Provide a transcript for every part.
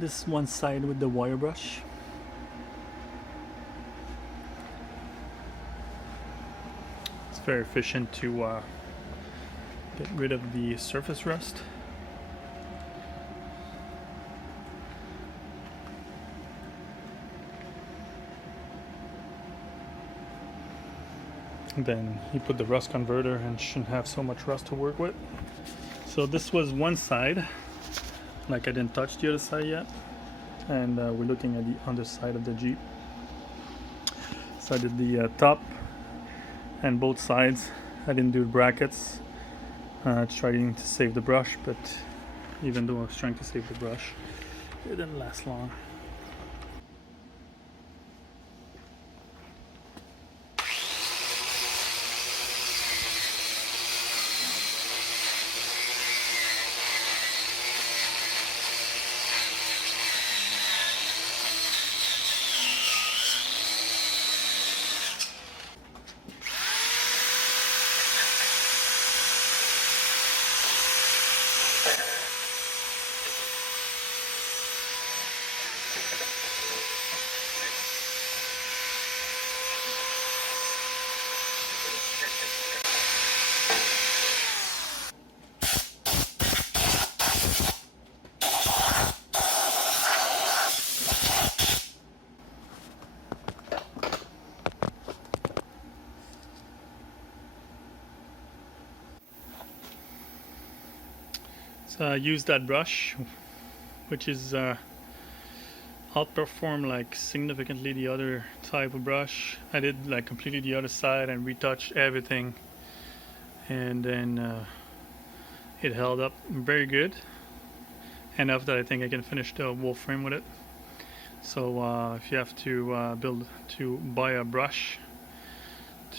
This one side with the wire brush. It's very efficient to Get rid of the surface rust. Then you put the rust converter and shouldn't have so much rust to work with. So this was one side, like I didn't touch the other side yet, and we're looking at the underside of the Jeep. So I did the top and both sides. I didn't do brackets, trying to save the brush, but even though I was trying to save the brush, it didn't last long. So I used that brush, which is outperformed like significantly the other type of brush. I did like completely the other side and retouched everything, and then it held up very good, enough that I think I can finish the whole frame with it. So if you have to buy a brush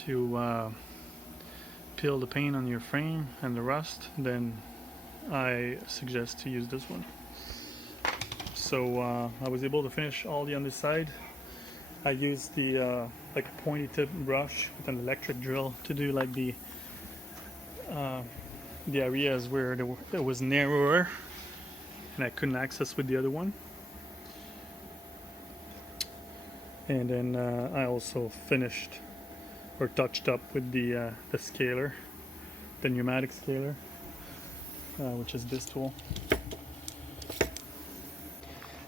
to peel the paint on your frame and the rust, then I suggest to use this one. So I was able to finish all the underside. I used the like a pointy tip brush with an electric drill to do like the areas where it was narrower and I couldn't access with the other one. And then I also finished or touched up with the scaler, the pneumatic scaler, which is this tool.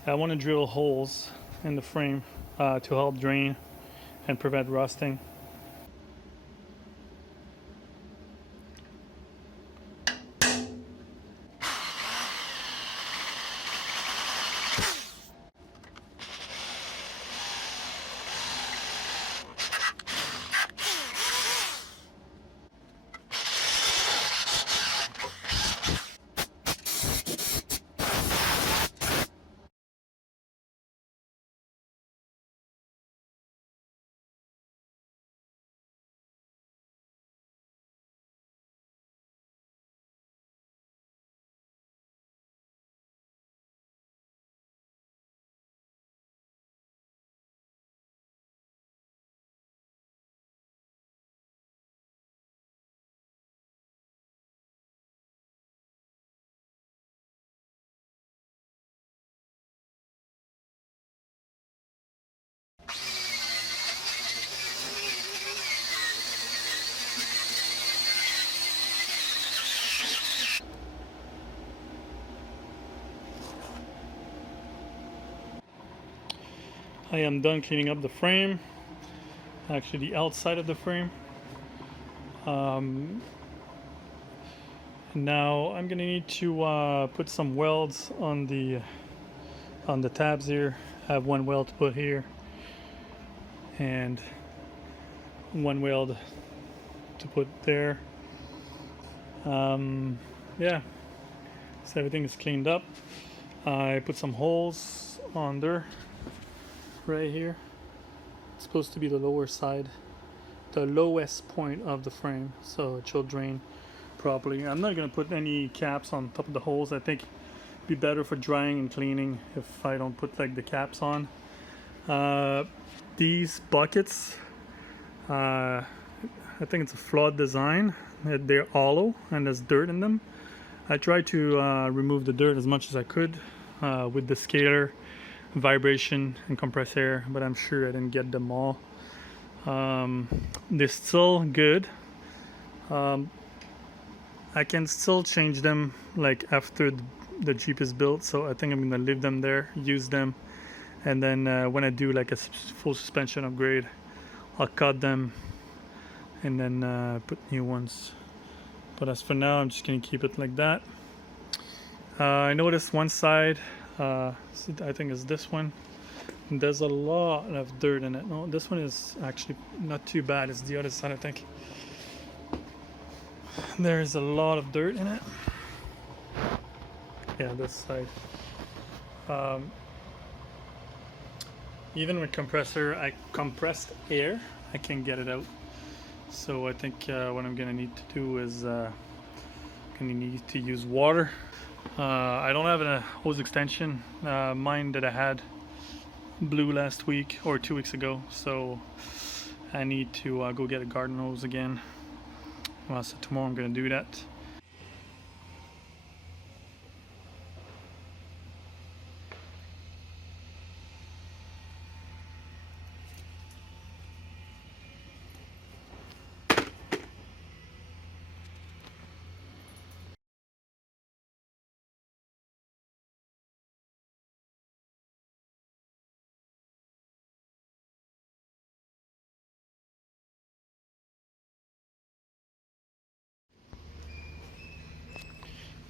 I want to drill holes in the frame to help drain and prevent rusting. I am done cleaning up the frame, actually the outside of the frame. Now I'm gonna need to put some welds on the tabs here. I have one weld to put here and one weld to put there. Yeah, so everything is cleaned up. I put some holes on there right here. It's supposed to be the lower side, the lowest point of the frame, so it should drain properly. I'm not going to put any caps on top of the holes. I think it'd be better for drying and cleaning if I don't put like the caps on. These buckets, I think it's a flawed design. They're hollow and there's dirt in them. I tried to remove the dirt as much as I could with the scaler, vibration and compressed air, but I'm sure I didn't get them all. They're still good. I can still change them like after the Jeep is built, so I think I'm gonna leave them there, use them, and then when I do like a full suspension upgrade, I'll cut them and then put new ones. But as for now, I'm just gonna keep it like that. I noticed one side, I think it's this one. There's a lot of dirt in it. No, this one is actually not too bad. It's the other side, I think. There's a lot of dirt in it. Yeah, this side. Um, even with compressed air, I can get it out. So I think what I'm gonna need to do is gonna need to use water. I don't have a hose extension. Mine that I had blew last week or 2 weeks ago, so I need to go get a garden hose again. So tomorrow I'm gonna do that.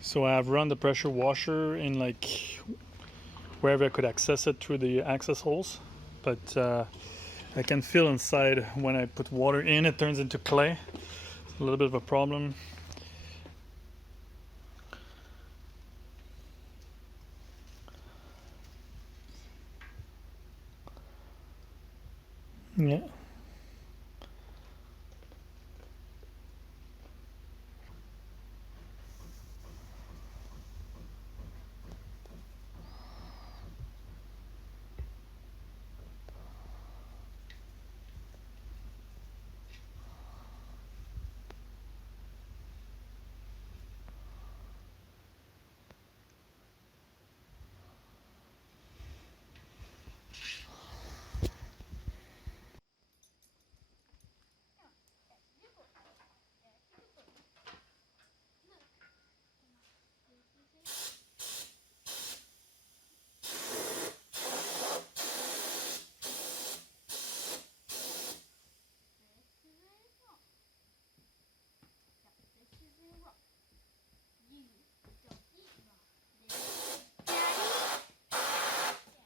So I have run the pressure washer in like wherever I could access it through the access holes, but I can feel inside when I put water in, it turns into clay. It's a little bit of a problem. Yeah.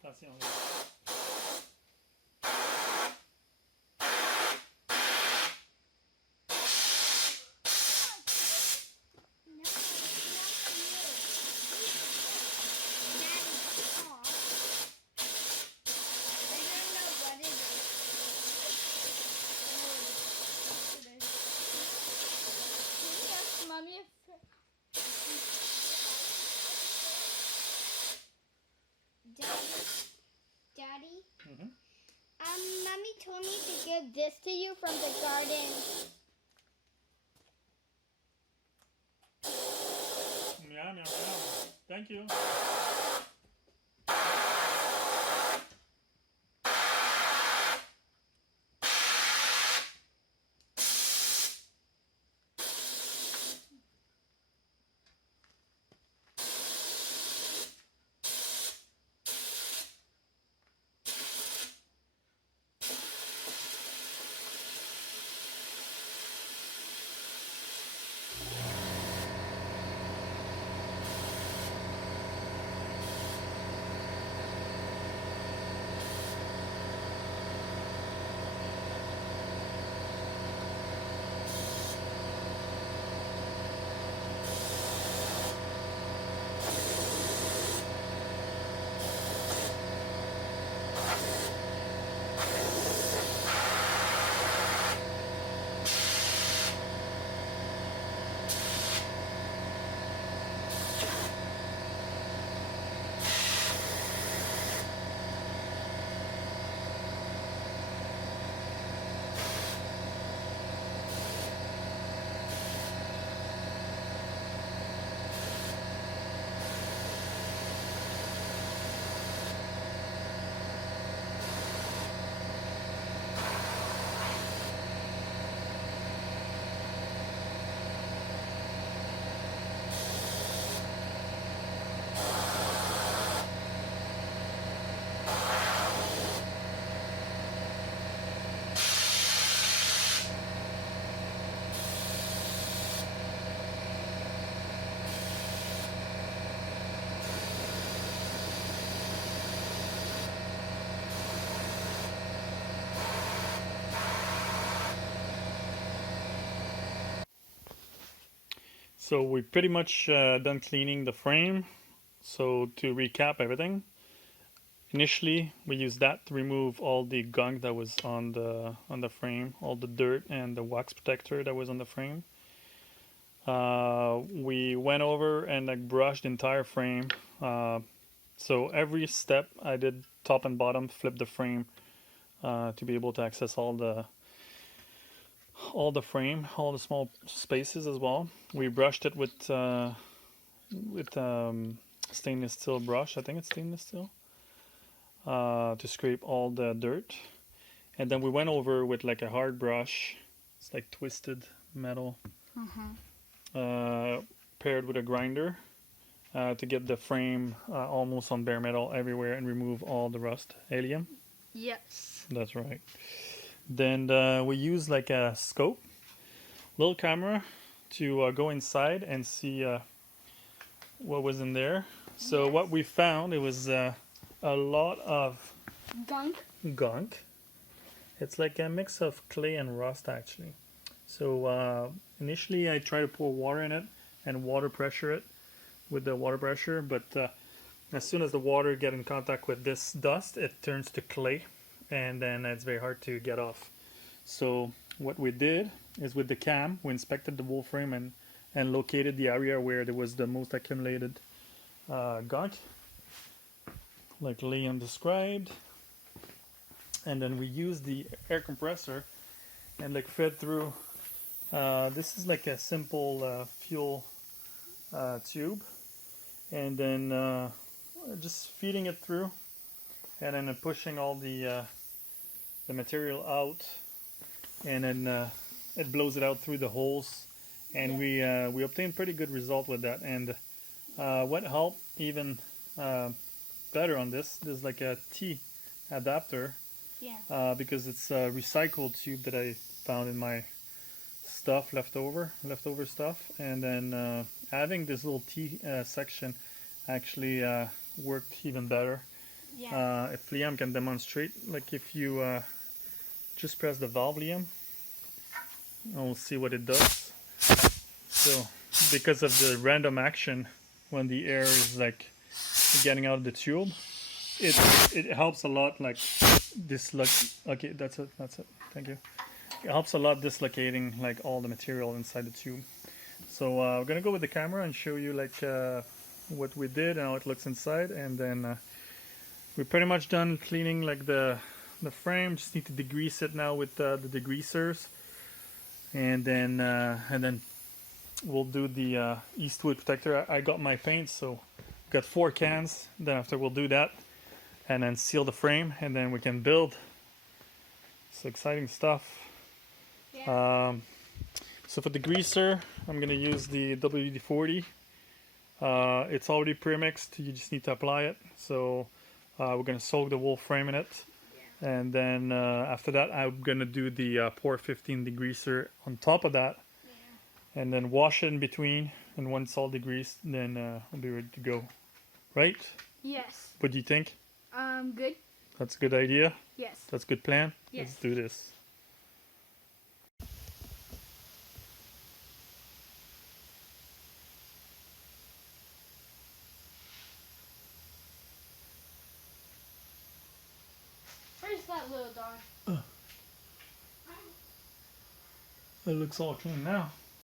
That's the only way. Daddy, Mm-hmm. Mommy told me to give this to you from the garden. Yeah, meow, meow. Thank you. So we pretty much done cleaning the frame. So to recap everything, initially we used that to remove all the gunk that was on the frame, all the dirt and the wax protector that was on the frame. We went over and like brushed the entire frame. So every step I did top and bottom, flip the frame to be able to access all the frame, all the small spaces as well. We brushed it with stainless steel brush. I think it's stainless steel to scrape all the dirt. And then we went over with like a hard brush. It's like twisted metal, paired with a grinder to get the frame almost on bare metal everywhere and remove all the rust. Alien? Yes. That's right. Then we use like a scope, little camera to go inside and see what was in there. So Yes. what we found, it was a lot of Gunk. It's like a mix of clay and rust actually. So initially I tried to pour water in it and water pressure it with the water pressure, but as soon as the water get in contact with this dust, it turns to clay, and then it's very hard to get off. So what we did is with the cam, we inspected the wool frame and located the area where there was the most accumulated gunk, like Liam described. And then we used the air compressor and like fed through. This is like a simple fuel tube, and then just feeding it through, and then pushing all the material out, and then it blows it out through the holes, and we obtained pretty good result with that. And what helped even better on this, there's like a T adapter. Yeah. Because it's a recycled tube that I found in my stuff, leftover stuff, and then having this little T section actually worked even better. Yeah. If Liam can demonstrate, like if you just press the valve, Liam, and we'll see what it does. So because of the random action when the air is like getting out of the tube, it helps a lot, like okay, that's it, thank you. It helps a lot dislocating like all the material inside the tube. So we're gonna go with the camera and show you like what we did and how it looks inside, and then we're pretty much done cleaning like the frame. Just need to degrease it now with the degreasers, and then we'll do the Eastwood protector. I got my paint, so got 4 cans. Then after we'll do that and then seal the frame, and then we can build. It's exciting stuff. Yeah. So for the greaser, I'm gonna use the WD-40. It's already pre-mixed, you just need to apply it. So we're gonna soak the wool frame in it, and then after that I'm gonna do the pour 15 degreaser on top of that, and then wash it in between, and once it's all degreased, then I'll be ready to go. Right? Yes. What do you think? Good. That's a good idea? Yes. That's a good plan? Yes. Let's do this. Where's that little dog? It looks all clean now.